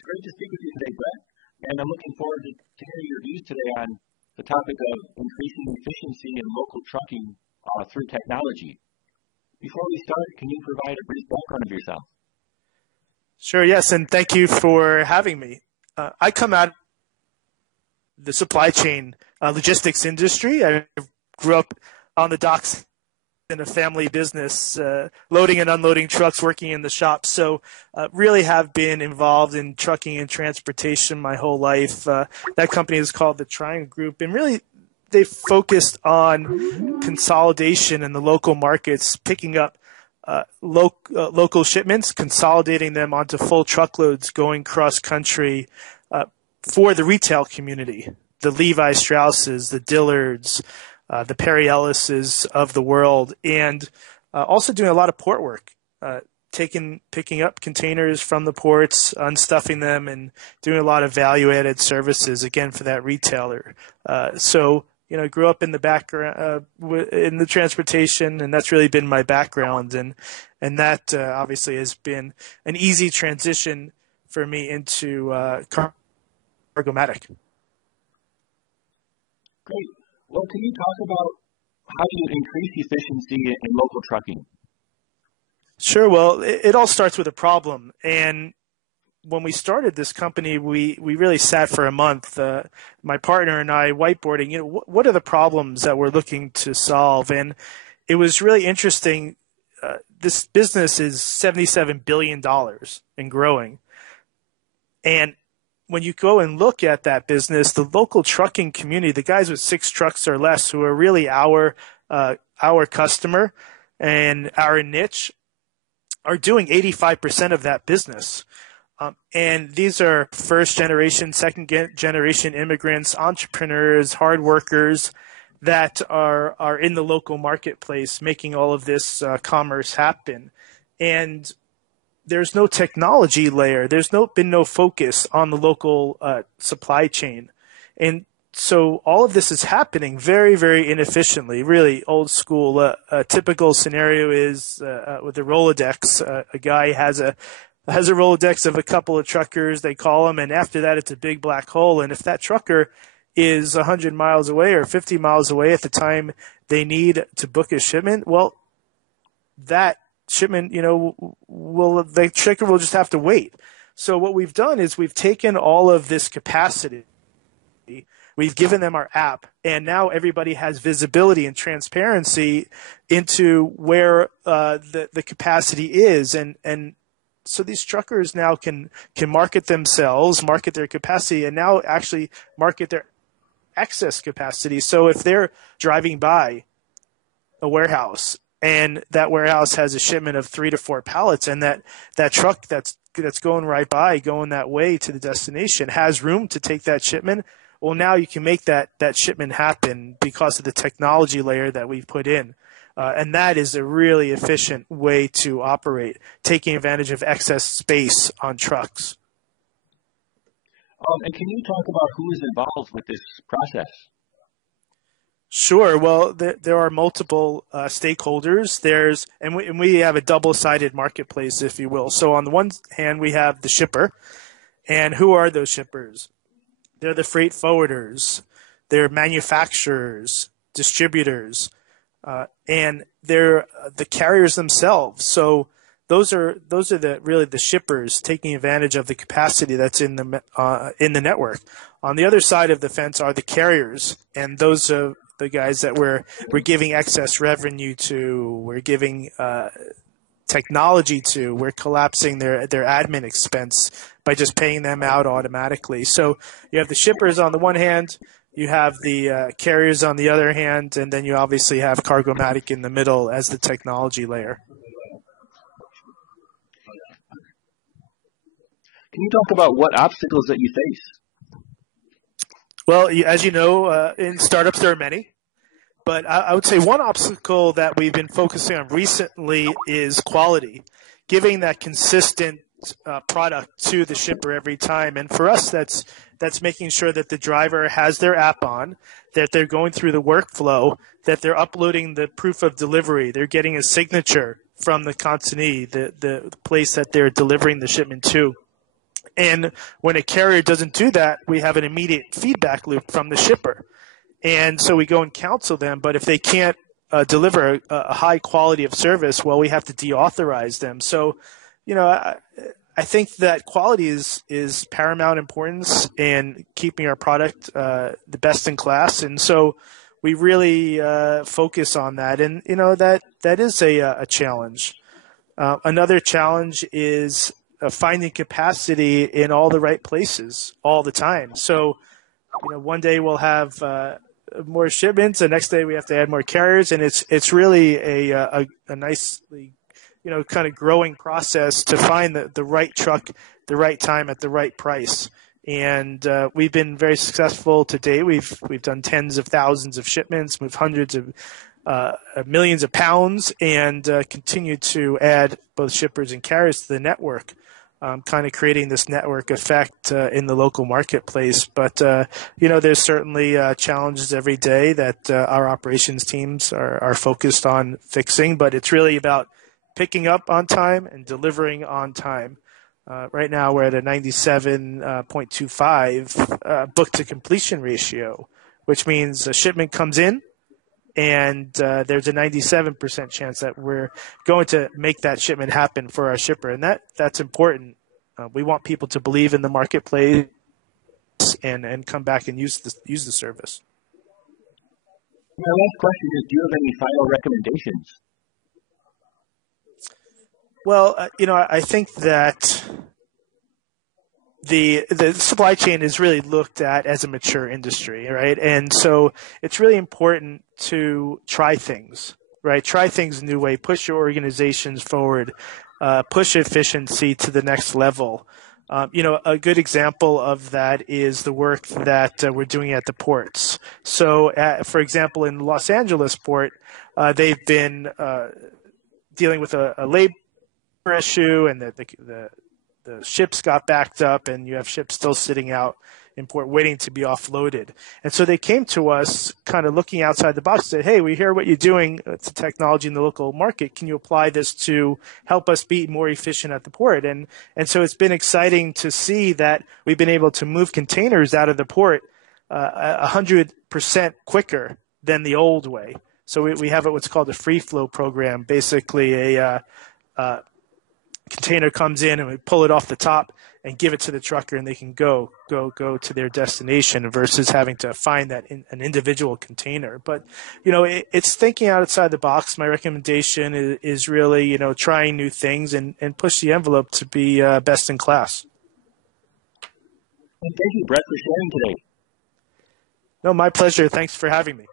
It's great to speak with you today, Brett, and I'm looking forward to hearing your views today on the topic of increasing efficiency in local trucking through technology. Before we start, can you provide a brief background of yourself? Sure, yes, and thank you for having me. I come out of the supply chain logistics industry. I grew up on the docks in a family business, loading and unloading trucks, working in the shop. So really have been involved in trucking and transportation my whole life. That company is called the Triangle Group, and really they focused on consolidation in the local markets, picking up local shipments, consolidating them onto full truckloads, going cross-country for the retail community, the Levi Strausses, the Dillards, the Perry Ellises of the world, and also doing a lot of port work, picking up containers from the ports, unstuffing them, and doing a lot of value-added services, again, for that retailer. So, grew up in the background, in the transportation, and that's really been my background, and that obviously has been an easy transition for me into Cargomatic. Great. Well, can you talk about how you increase efficiency in local trucking? Sure. Well, it all starts with a problem. And when we started this company, we really sat for a month, my partner and I, whiteboarding, what are the problems that we're looking to solve? And it was really interesting. This business is $77 billion and growing. And when you go and look at that business, the local trucking community, the guys with 6 trucks or less who are really our customer and our niche, are doing 85% of that business. And these are first generation, second generation immigrants, entrepreneurs, hard workers that are in the local marketplace making all of this commerce happen. And there's no technology layer. There's been no focus on the local supply chain. And so all of this is happening very, very inefficiently, really old school. A typical scenario is with the Rolodex. A guy has a Rolodex of a couple of truckers. They call him, and after that, it's a big black hole. And if that trucker is 100 miles away or 50 miles away at the time they need to book a shipment, well, that shipment, the trucker will just have to wait. So what we've done is we've taken all of this capacity, we've given them our app, and now everybody has visibility and transparency into where the capacity is, and so these truckers now can market themselves, market their capacity, and now actually market their excess capacity. So if they're driving by a warehouse and that warehouse has a shipment of 3 to 4 pallets, and that truck that's going right by, going that way to the destination, has room to take that shipment, well, now you can make that shipment happen because of the technology layer that we've put in. And that is a really efficient way to operate, taking advantage of excess space on trucks. And can you talk about who is involved with this process? Sure. Well, there are multiple stakeholders. And we have a double-sided marketplace, if you will. So on the one hand, we have the shipper. And who are those shippers? They're the freight forwarders. They're manufacturers, distributors, and they're the carriers themselves. So those are really the shippers taking advantage of the capacity that's in the network. On the other side of the fence are the carriers, and those are the guys that we're giving excess revenue to. We're giving technology to. We're collapsing their admin expense by just paying them out automatically. So you have the shippers on the one hand, you have the carriers on the other hand, and then you obviously have Cargomatic in the middle as the technology layer. Can you talk about what obstacles that you face? Well, as you know, in startups there are many, but I would say one obstacle that we've been focusing on recently is quality, giving that consistent product to the shipper every time. And for us, that's making sure that the driver has their app on, that they're going through the workflow, that they're uploading the proof of delivery, they're getting a signature from the consignee, the place that they're delivering the shipment to. And when a carrier doesn't do that, we have an immediate feedback loop from the shipper. And so we go and counsel them, but if they can't deliver a high quality of service, well, we have to deauthorize them. So, I think that quality is paramount importance in keeping our product the best in class. And so we really focus on that. And, that is a challenge. Another challenge is finding capacity in all the right places all the time. So, one day we'll have more shipments. The next day we have to add more carriers, and it's really a nicely, kind of growing process to find the right truck, the right time at the right price. And we've been very successful to date. We've done tens of thousands of shipments, moved hundreds of millions of pounds, and continue to add both shippers and carriers to the network. Kind of creating this network effect in the local marketplace. But, there's certainly challenges every day that our operations teams are focused on fixing, but it's really about picking up on time and delivering on time. Right now we're at a 97.25 book to completion ratio, which means a shipment comes in and there's a 97% chance that we're going to make that shipment happen for our shipper. And that's important. We want people to believe in the marketplace and come back and use the service. My last question is, do you have any final recommendations? Well, I think that the supply chain is really looked at as a mature industry, right? And so it's really important to try things, right? Try things a new way, push your organizations forward, push efficiency to the next level. A good example of that is the work that we're doing at the ports. So, for example, in Los Angeles port, they've been dealing with a labor issue, and the ships got backed up, and you have ships still sitting out in port waiting to be offloaded. And so they came to us kind of looking outside the box and said, hey, we hear what you're doing to technology in the local market. Can you apply this to help us be more efficient at the port? And so it's been exciting to see that we've been able to move containers out of the port 100% quicker than the old way. So we have what's called a free flow program, basically a container comes in and we pull it off the top and give it to the trucker, and they can go to their destination versus having to find that in an individual container. But, it's thinking outside the box. My recommendation is really, trying new things and push the envelope to be best in class. Thank you, Brett, for sharing today. No, my pleasure. Thanks for having me.